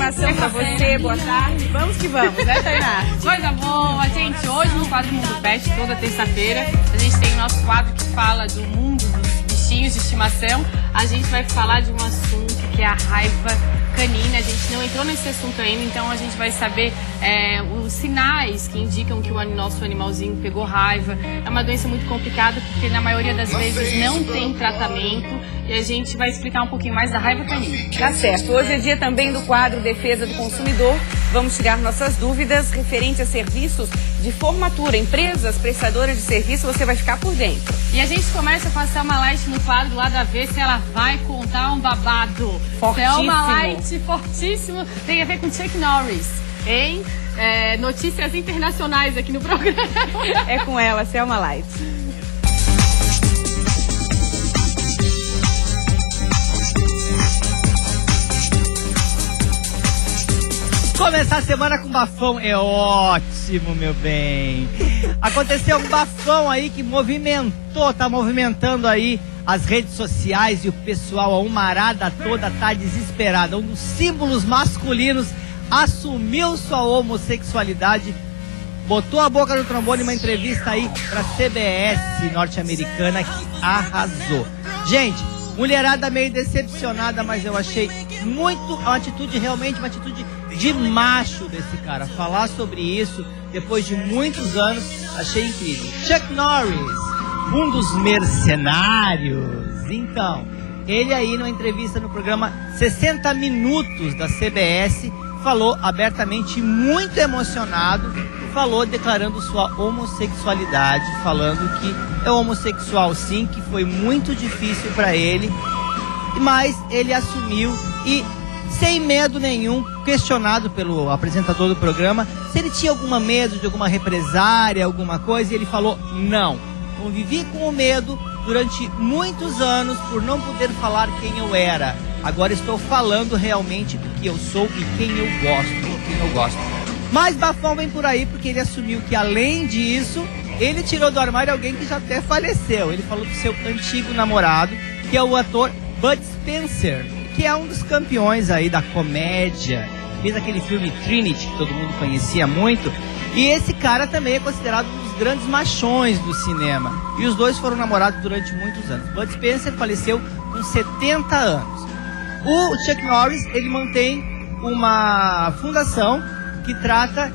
estimação pra você, boa tarde. Vamos que vamos, né, Tainá? Coisa boa, gente. Hoje no quadro Mundo Pet, toda terça-feira, a gente tem o nosso quadro que fala do mundo dos bichinhos de estimação. A gente vai falar de um assunto que é a raiva canina. A gente não entrou nesse assunto ainda, então a gente vai saber os sinais que indicam que o nosso animalzinho pegou raiva. É uma doença muito complicada, porque na maioria das vezes não tem tratamento. E a gente vai explicar um pouquinho mais da raiva canina. Tá certo. Hoje é dia também do quadro Defesa do Consumidor. Vamos tirar nossas dúvidas referente a serviços de formatura. Empresas prestadoras de serviço, você vai ficar por dentro. E a gente começa com a Selma Light no quadro lá da vez se ela vai contar um babado. Fortíssimo. Selma Light, fortíssimo. Tem a ver com Chuck Norris, hein? Notícias internacionais aqui no programa. É com ela, Selma Light. Começar a semana com bafão é ótimo, meu bem. Aconteceu um bafão aí que tá movimentando aí as redes sociais e o pessoal, a humarada toda tá desesperada. Um dos símbolos masculinos assumiu sua homossexualidade, botou a boca no trombone em uma entrevista aí pra CBS norte-americana que arrasou. Gente, mulherada meio decepcionada, mas eu achei uma atitude de macho desse cara. Falar sobre isso depois de muitos anos, achei incrível. Chuck Norris, um dos mercenários. Então, ele aí numa entrevista no programa 60 Minutos da CBS, falou abertamente, muito emocionado, falou declarando sua homossexualidade, falando que é homossexual sim, que foi muito difícil para ele, mas ele assumiu e sem medo nenhum, questionado pelo apresentador do programa se ele tinha algum medo de alguma represária, alguma coisa, e ele falou: não, convivi com o medo durante muitos anos por não poder falar quem eu era. Agora estou falando realmente do que eu sou e quem eu gosto. Mas bafão vem por aí porque ele assumiu que, além disso, ele tirou do armário alguém que já até faleceu. Ele falou do seu antigo namorado, que é o ator Bud Spencer, que é um dos campeões aí da comédia. Fez aquele filme Trinity, que todo mundo conhecia muito. E esse cara também é considerado um dos grandes machões do cinema. E os dois foram namorados durante muitos anos. Bud Spencer faleceu com 70 anos. O Chuck Norris, ele mantém uma fundação que trata,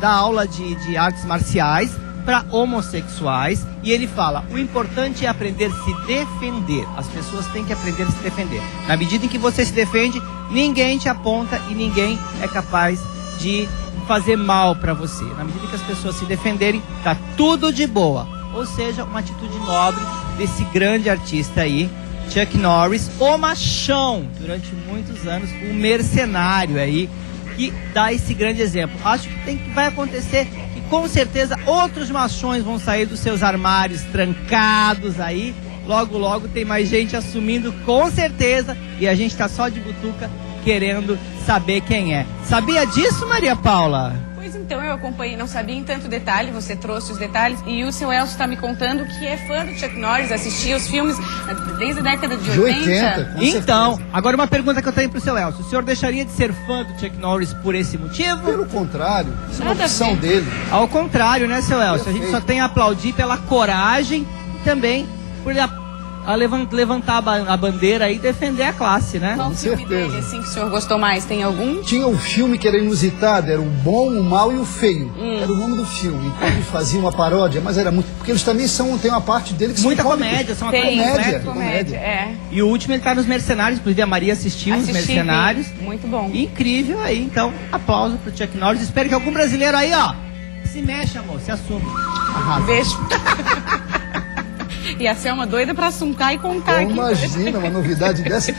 dá aula de artes marciais para homossexuais, e ele fala: o importante é aprender a se defender. As pessoas têm que aprender a se defender. Na medida em que você se defende, ninguém te aponta e ninguém é capaz de fazer mal para você. Na medida que as pessoas se defenderem, tá tudo de boa. Ou seja, uma atitude nobre desse grande artista aí, Chuck Norris, o machão, durante muitos anos, o mercenário aí, que dá esse grande exemplo. Acho que vai acontecer, e com certeza outros machões vão sair dos seus armários trancados aí. Logo, logo tem mais gente assumindo, com certeza, e a gente tá só de butuca querendo saber quem é. Sabia disso, Maria Paula? Pois então, eu acompanhei, não sabia em tanto detalhe, você trouxe os detalhes, e o seu Elcio está me contando que é fã do Chuck Norris, assistia os filmes desde a década de 80. Então, agora uma pergunta que eu tenho pro seu Elcio: o senhor deixaria de ser fã do Chuck Norris por esse motivo? Pelo contrário, isso é uma opção dele. Ao contrário, né, seu Elcio? A gente só tem a aplaudir pela coragem e também por levantar a bandeira e defender a classe, né? Qual filme dele, assim, que o senhor gostou mais? Tem algum? Tinha um filme que era inusitado, era o Bom, o Mal e o Feio. Era o nome do filme. Então ele fazia uma paródia, mas era muito... Porque eles também tem uma parte dele que muita são comédia, são uma comédia. É. E o último ele tá nos Mercenários, inclusive a Maria assistiu os Mercenários. Muito bom. Incrível aí, então, aplauso pro Chuck Norris. Espero que algum brasileiro aí, ó, se mexa, amor, se assume. Arrasa. Beijo. E a Selma doida pra assuntar e contar aqui. Imagina uma novidade dessa.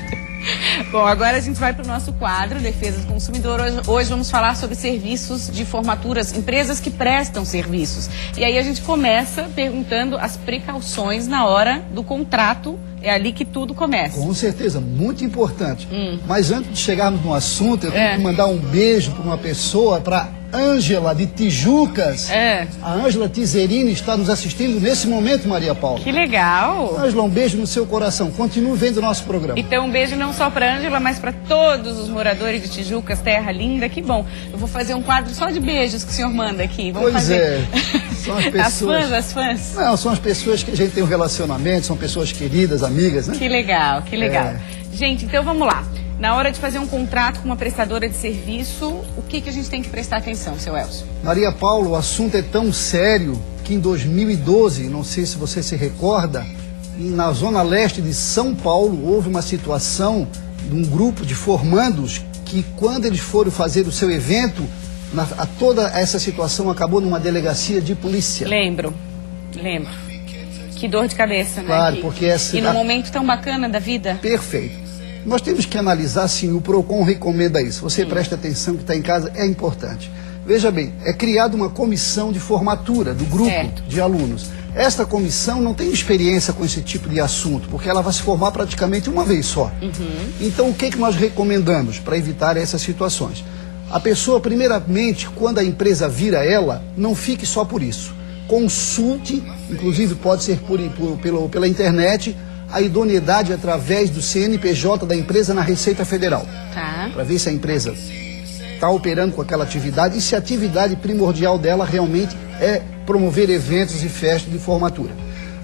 Bom, agora a gente vai para o nosso quadro Defesa do Consumidor. Hoje vamos falar sobre serviços de formaturas, empresas que prestam serviços. E aí a gente começa perguntando as precauções na hora do contrato. É ali que tudo começa. Com certeza, muito importante. Mas antes de chegarmos no assunto, eu tenho que mandar um beijo para uma pessoa, para Ângela de Tijucas. É. A Ângela Tizerini está nos assistindo nesse momento, Maria Paula. Que legal. Ângela, um beijo no seu coração. Continue vendo o nosso programa. Então, um beijo não só para Ângela, mas para todos os moradores de Tijucas, terra linda. Que bom. Eu vou fazer um quadro só de beijos que o senhor manda aqui. Vamos Pois fazer. é. São as pessoas... As fãs? Não, são as pessoas que a gente tem um relacionamento, são pessoas queridas, amigas, né? Que legal, que legal. É. Gente, então vamos lá. Na hora de fazer um contrato com uma prestadora de serviço, o que a gente tem que prestar atenção, seu Elcio? Maria Paula, o assunto é tão sério que em 2012, não sei se você se recorda, na zona leste de São Paulo houve uma situação de um grupo de formandos que quando eles foram fazer o seu evento, toda essa situação acabou numa delegacia de polícia. Lembro. Que dor de cabeça, né? Claro, porque essa... E num momento tão bacana da vida. Perfeito. Nós temos que analisar, sim, o PROCON recomenda isso. Você presta atenção que está em casa, é importante. Veja bem, é criada uma comissão de formatura do grupo de alunos. Esta comissão não tem experiência com esse tipo de assunto, porque ela vai se formar praticamente uma vez só. Então, o que nós recomendamos para evitar essas situações? A pessoa, primeiramente, quando a empresa vira ela, não fique só por isso. Consulte, inclusive pode ser pela internet, a idoneidade através do CNPJ da empresa na Receita Federal. Tá. Para ver se a empresa está operando com aquela atividade e se a atividade primordial dela realmente é promover eventos e festas de formatura.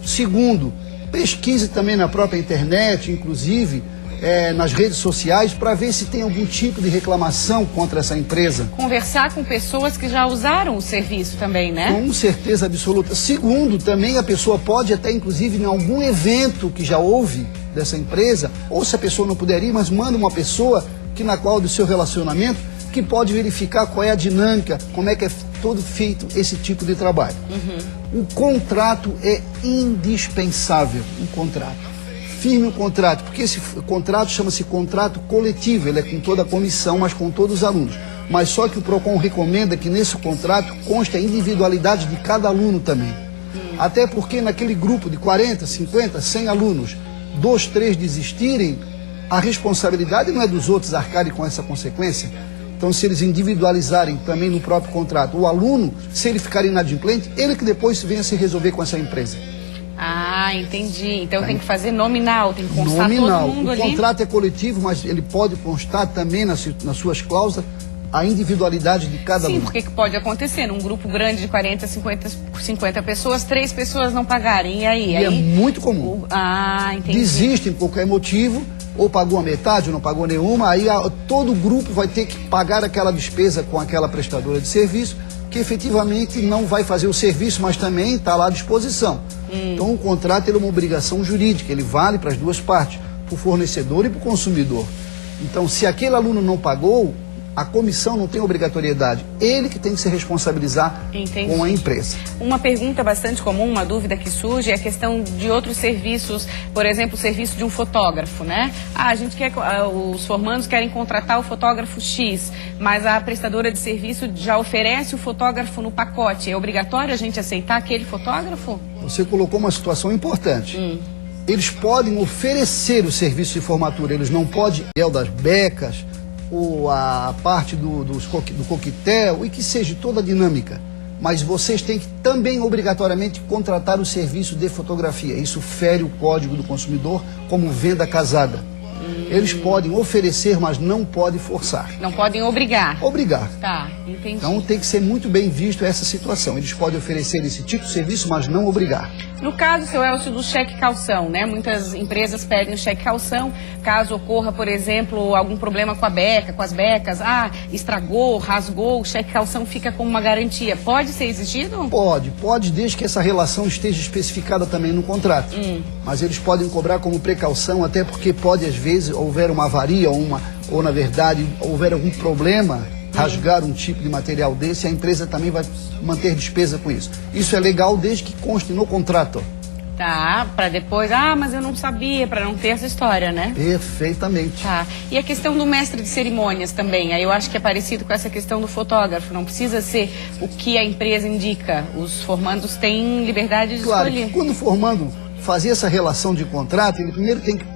Segundo, pesquise também na própria internet, inclusive nas redes sociais, para ver se tem algum tipo de reclamação contra essa empresa. Conversar com pessoas que já usaram o serviço também, né? Com certeza absoluta. Segundo, também a pessoa pode até, inclusive, em algum evento que já houve dessa empresa, ou se a pessoa não puder ir, mas manda uma pessoa na qual do seu relacionamento, que pode verificar qual é a dinâmica, como é que é todo feito esse tipo de trabalho. O contrato é indispensável, um contrato. Firme o contrato, porque esse contrato chama-se contrato coletivo, ele é com toda a comissão, mas com todos os alunos. Mas só que o PROCON recomenda que nesse contrato conste a individualidade de cada aluno também. Até porque naquele grupo de 40, 50, 100 alunos, 2, 3 desistirem, a responsabilidade não é dos outros arcarem com essa consequência. Então, se eles individualizarem também no próprio contrato, o aluno, se ele ficar inadimplente, ele que depois venha se resolver com essa empresa. Ah, entendi. Então tem que fazer nominal, tem que constar todo mundo ali. O contrato é coletivo, mas ele pode constar também nas suas cláusulas a individualidade de cada aluno. Sim, porque que pode acontecer num grupo grande de 40, 50 pessoas, 3 pessoas não pagarem. E aí? É muito comum. Entendi. Desistem por qualquer motivo, ou pagou a metade, ou não pagou nenhuma, aí todo o grupo vai ter que pagar aquela despesa com aquela prestadora de serviço, que efetivamente não vai fazer o serviço, mas também está lá à disposição. Então o contrato é uma obrigação jurídica, ele vale para as duas partes, para o fornecedor e para o consumidor. Então, se aquele aluno não pagou, a comissão não tem obrigatoriedade. Ele que tem que se responsabilizar com a empresa. Uma pergunta bastante comum, uma dúvida que surge é a questão de outros serviços, por exemplo, o serviço de um fotógrafo, né? A gente quer, os formandos querem contratar o fotógrafo X, mas a prestadora de serviço já oferece o fotógrafo no pacote. É obrigatório a gente aceitar aquele fotógrafo? Você colocou uma situação importante. Eles podem oferecer o serviço de formatura, eles não podem das becas, ou a parte do coquetel, e que seja toda a dinâmica. Mas vocês têm que também, obrigatoriamente, contratar o serviço de fotografia. Isso fere o Código do Consumidor como venda casada. Eles podem oferecer, mas não podem forçar. Não podem obrigar. Obrigar. Tá, entendi. Então tem que ser muito bem visto essa situação. Eles podem oferecer esse tipo de serviço, mas não obrigar. No caso, seu Elcio, do cheque calção, né? Muitas empresas pedem o cheque calção, caso ocorra, por exemplo, algum problema com a beca, com as becas, estragou, rasgou, o cheque calção fica como uma garantia. Pode ser exigido? Pode, desde que essa relação esteja especificada também no contrato. Mas eles podem cobrar como precaução, até porque pode, às vezes, houver uma avaria ou na verdade, houver algum problema, rasgar um tipo de material desse, a empresa também vai manter despesa com isso. Isso é legal desde que conste no contrato. Tá, para depois, mas eu não sabia, para não ter essa história, né? Perfeitamente. Tá. E a questão do mestre de cerimônias também, aí eu acho que é parecido com essa questão do fotógrafo, não precisa ser o que a empresa indica, os formandos têm liberdade de escolher. Claro, quando o formando fazer essa relação de contrato, ele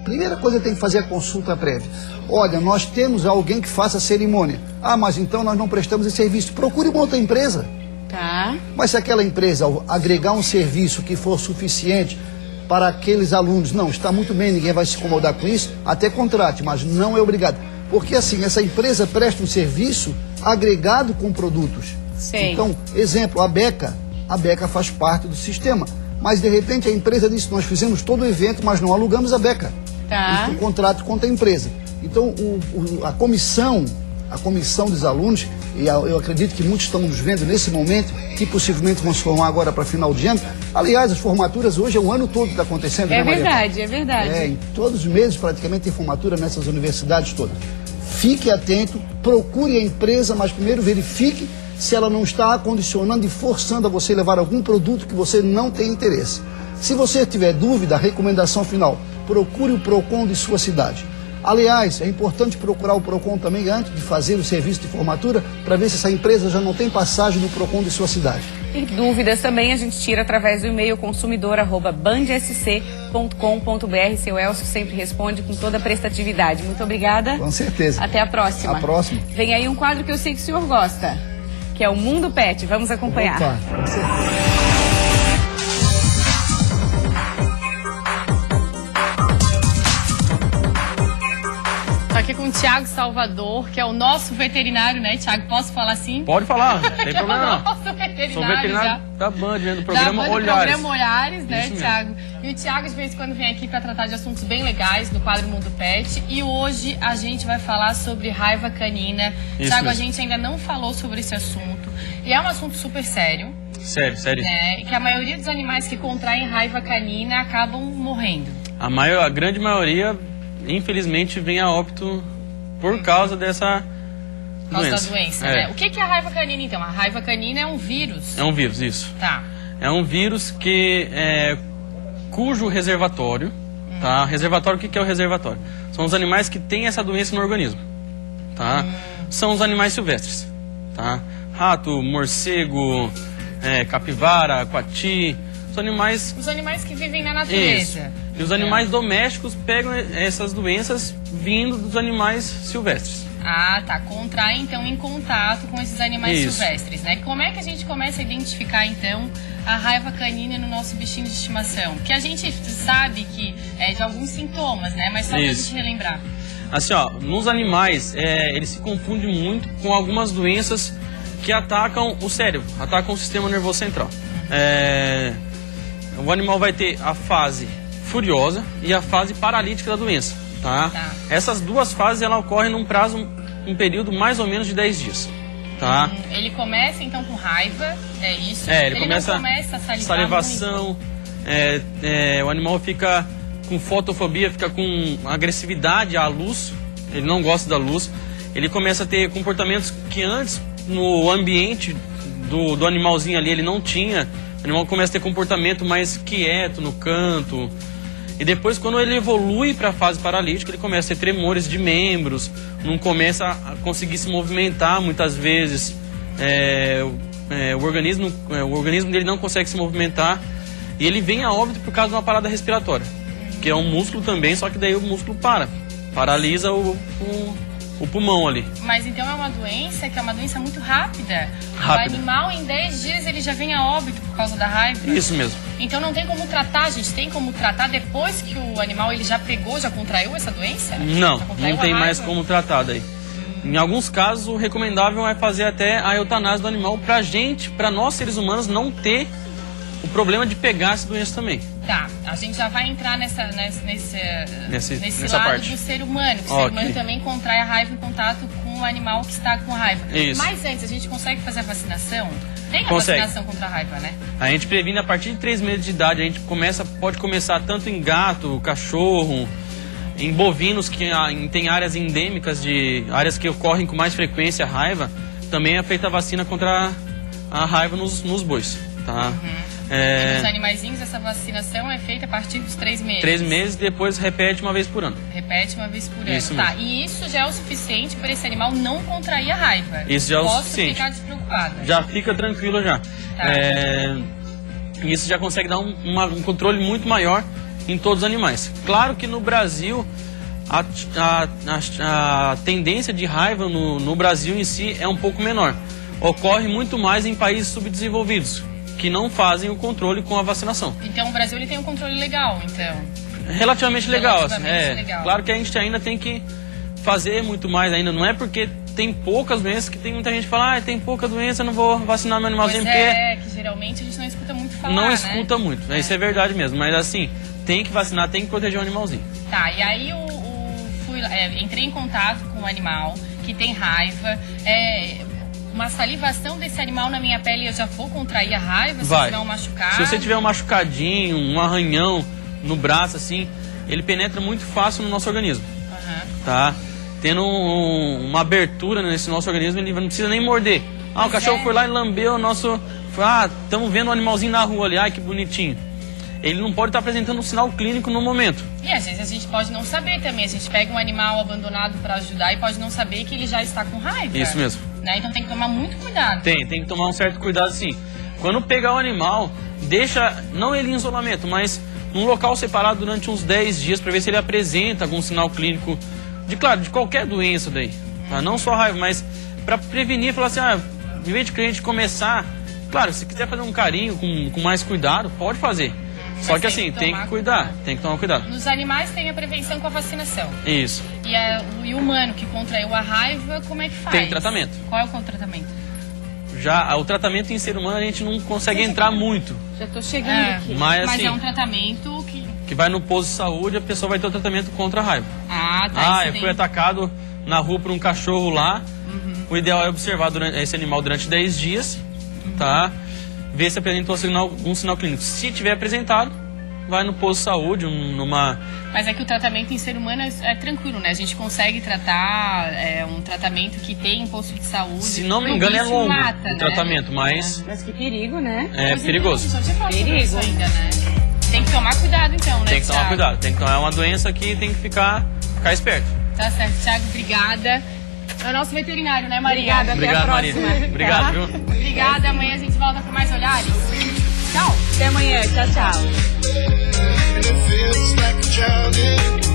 primeira coisa tem que fazer a consulta prévia. Olha, nós temos alguém que faça a cerimônia. Ah, mas então nós não prestamos esse serviço. Procure uma outra empresa. Tá. Mas se aquela empresa ao agregar um serviço que for suficiente para aqueles alunos, não, está muito bem, ninguém vai se incomodar com isso, até contrate, mas não é obrigado. Porque assim, essa empresa presta um serviço agregado com produtos. Sei. Então, exemplo, a Beca faz parte do sistema. Mas de repente a empresa disse, nós fizemos todo o evento, mas não alugamos a Beca. Tá. Um contrato contra a empresa. Então, a comissão dos alunos, e eu acredito que muitos estão nos vendo nesse momento, que possivelmente vão se formar agora para final de ano. Aliás, as formaturas hoje é o ano todo que está acontecendo, É né, Maria? verdade, é verdade. Em todos os meses praticamente tem formatura nessas universidades todas. Fique atento, procure a empresa, mas primeiro verifique se ela não está condicionando e forçando a você levar algum produto que você não tem interesse. Se você tiver dúvida, a recomendação final, procure o PROCON de sua cidade. Aliás, é importante procurar o PROCON também antes de fazer o serviço de formatura, para ver se essa empresa já não tem passagem no PROCON de sua cidade. E dúvidas também a gente tira através do e-mail consumidor@bandsc.com.br. Seu Elcio sempre responde com toda a prestatividade. Muito obrigada. Com certeza. Até a próxima. A próxima. Vem aí um quadro que eu sei que o senhor gosta, que é o Mundo Pet. Vamos acompanhar. Opa, com certeza. Tô aqui com o Thiago Salvador, que é o nosso veterinário, né, Thiago? Posso falar assim? Pode falar, não tem problema não. Nosso veterinário. Sou veterinário da Band, né, do Da programa Band, do Olhares. programa Olhares, né, Isso mesmo. Thiago? E o Thiago, de vez em quando, vem aqui para tratar de assuntos bem legais do quadro Mundo Pet. E hoje a gente vai falar sobre raiva canina. Isso Thiago, a mesmo. gente ainda não falou sobre esse assunto. E é um assunto super sério, Sério. né? E que a maioria dos animais que contraem raiva canina acabam morrendo. A grande maioria, infelizmente, vem a óbito por causa dessa Por causa doença. da doença, É. né? O que é a raiva canina, então? A raiva canina é um vírus. É um vírus, isso. Tá. É um vírus cujo reservatório, tá? Reservatório, o que é o reservatório? São os animais que têm essa doença no organismo, tá? São os animais silvestres, tá? Rato, morcego, capivara, coati, os animais... Os animais que vivem na Isso. natureza. E os animais domésticos pegam essas doenças vindo dos animais silvestres. Ah, tá. Contrai, então, em contato com esses animais Isso. silvestres, né? Como é que a gente começa a identificar, então, a raiva canina no nosso bichinho de estimação? Porque a gente sabe que de alguns sintomas, né? Mas só pra Isso. gente relembrar. Assim, ó, nos animais, eles se confundem muito com algumas doenças que atacam o cérebro, atacam o sistema nervoso central. O animal vai ter a fase furiosa e a fase paralítica da doença, tá? Essas duas fases, ela ocorrem num um período mais ou menos de 10 dias, tá? Ele começa, então, com raiva, é isso? Ele começa não começa a salivar salivação, o animal fica com fotofobia, fica com agressividade à luz, ele não gosta da luz, ele começa a ter comportamentos que antes, no ambiente do animalzinho ali, ele não tinha. O animal começa a ter comportamento mais quieto, no canto. E depois, quando ele evolui para a fase paralítica, ele começa a ter tremores de membros, não começa a conseguir se movimentar muitas vezes. O organismo dele não consegue se movimentar. E ele vem a óbito por causa de uma parada respiratória, que é um músculo também, só que daí o músculo paralisa o pulmão ali. Mas então é uma doença que é uma doença muito rápida. Rápida. O animal, em 10 dias, ele já vem a óbito por causa da raiva. Isso mesmo. Então não tem como tratar, gente. Tem como tratar depois que o animal ele já pegou, já contraiu essa doença? Não, Já contraiu não a tem mais raiva? como tratar daí. Em alguns casos, o recomendável é fazer até a eutanásia do animal para nós seres humanos não ter o problema de pegar essa doença também. Tá, a gente já vai entrar nessa Nessa lado parte. do ser humano, que o ser Ok. humano também contrai a raiva em contato com o animal que está com raiva. Isso. Mas antes, a gente consegue fazer a vacinação? Tem a Consegue. vacinação contra a raiva, né? A gente previne a partir de 3 meses de idade, a gente pode começar tanto em gato, cachorro, em bovinos que tem áreas endêmicas, áreas que ocorrem com mais frequência a raiva, também é feita a vacina contra a raiva nos bois, tá? E nos animaizinhos, essa vacinação é feita a partir dos 3 meses. 3 meses, depois repete uma vez por ano. Repete uma vez por ano. Isso Tá, mesmo. e isso já é o suficiente para esse animal não contrair a raiva. Isso já é o Posso suficiente. ficar despreocupada. Já fica tranquilo já. Tá. Isso já consegue dar um controle muito maior em todos os animais. Claro que no Brasil, a tendência de raiva no Brasil em si é um pouco menor. Ocorre muito mais em países subdesenvolvidos, que não fazem o controle com a vacinação. Então o Brasil ele tem um controle legal, então. Relativamente legal, assim, legal. Claro que a gente ainda tem que fazer muito mais ainda. Não é porque tem poucas doenças que tem muita gente que fala, tem pouca doença, não vou vacinar meu animalzinho. Pois que geralmente a gente não escuta muito falar, não né? escuta muito, isso é verdade mesmo. Mas assim, tem que vacinar, tem que proteger o animalzinho. Tá, e aí entrei em contato com um animal que tem raiva, uma salivação desse animal na minha pele, eu já vou contrair a raiva se eu tiver um machucado? Se você tiver um machucadinho, um arranhão no braço, assim, ele penetra muito fácil no nosso organismo. Tá? Tendo uma abertura nesse nosso organismo, ele não precisa nem morder. O cachorro foi lá e lambeu o nosso... estamos vendo um animalzinho na rua ali, que bonitinho. Ele não pode estar apresentando um sinal clínico no momento. E às vezes a gente pode não saber também. A gente pega um animal abandonado para ajudar e pode não saber que ele já está com raiva. Isso mesmo. Né? Então tem que tomar muito cuidado. Tem que tomar um certo cuidado, sim. Quando pegar o animal, deixa, não ele em isolamento, mas num local separado durante uns 10 dias para ver se ele apresenta algum sinal clínico de qualquer doença daí. Tá? Não só raiva, mas para prevenir, falar assim, em vez de cliente começar, claro, se quiser fazer um carinho com mais cuidado, pode fazer. Só que assim, tem que cuidar, tem que tomar cuidado. Nos animais tem a prevenção com a vacinação. Isso. E o humano que contraiu a raiva, como é que faz? Tem tratamento. Qual é o tratamento? Já o tratamento em ser humano a gente não consegue entrar muito. Já tô chegando aqui. Mas, Mas assim, é um tratamento que vai no posto de saúde, a pessoa vai ter o tratamento contra a raiva. Eu fui atacado na rua por um cachorro lá. O ideal é observar esse animal durante 10 dias, tá? Ver se apresentou um sinal clínico. Se tiver apresentado, vai no posto de saúde, Mas é que o tratamento em ser humano é tranquilo, né? A gente consegue tratar, um tratamento que tem em posto de saúde. Se não me engano, é longo o tratamento, mas... Mas que perigo, né? É perigoso. Perigo ainda, né? Tem que tomar cuidado, então, né, Tem que tomar cuidado. Tem que tomar uma doença que tem que ficar esperto. Tá certo, Thiago, obrigada. É o nosso veterinário, né, Maria? Obrigado, Maria. Obrigado, viu? Obrigada. Amanhã a gente volta com mais olhares. Tchau. Até amanhã. Tchau, tchau.